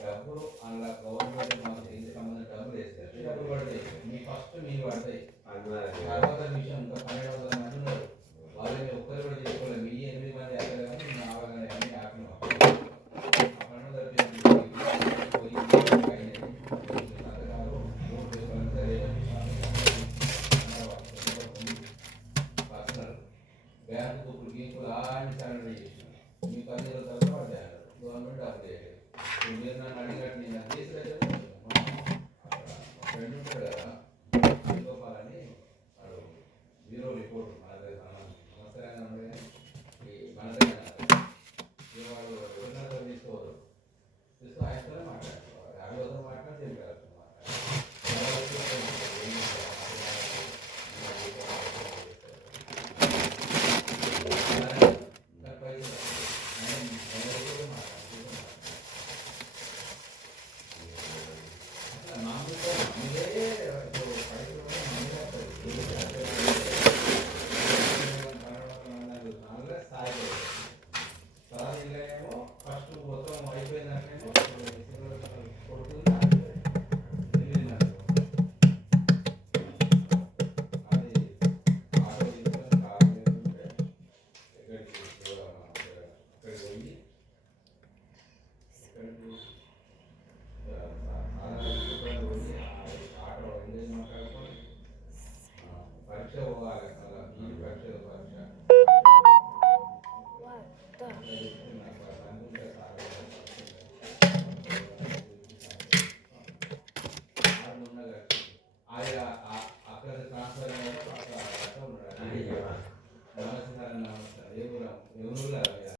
డబ్బులు అందులో గవర్నమెంట్ మాకు దీనికి సంబంధించిన డబ్బులు వేస్తారు డబ్బులు పడతాయి మీ ఫస్ట్ మీరు పడతాయి తర్వాత విషయం ఇంకా 1200 మంది ఉన్నారు వాళ్ళని ఒక్కరు కూడా చేసుకోలేదు మీ 8 మంది యాభై కానీ మేము ఆవగానే అన్ని ఆపినాం ఆ 1200 పోయి పర్సనల్ బ్యాంకు బుక్కులు గీకులు అన్ని సరెండర్ చేసినాం మీ 10 తర్వాత పడతాయి అన్నారు గవర్నమెంట్ డబ్బులు వేయలేదు మీరు నన్ను అడిగినట్టు నేను అది చేసి ఫ్రెండ్ ఉంటాడు కదా గోపాలని వాడు బ్యూరో రిపోర్ట్ నమస్కారంగా ఉండే మన వాడు ఎవరినైనా తీసుకోవరు తీసుకో ఆయనతోనే మాట్లాడుకోవాలి యాభైతో మాట్లాడి తెలిపారు ఫస్ట్ మొత్తం అయిపోయిందంటేమో కొడుతుంది అది ఆటో తీసుకొని కారు వేసుకుంటే ఎక్కడికి అక్కడికి పోయి ఎక్కడికి ఆటో ఎంగేజ్ మాట్లాడుకొని పరీక్ష పోవాలి అలా ఈ పరీక్ష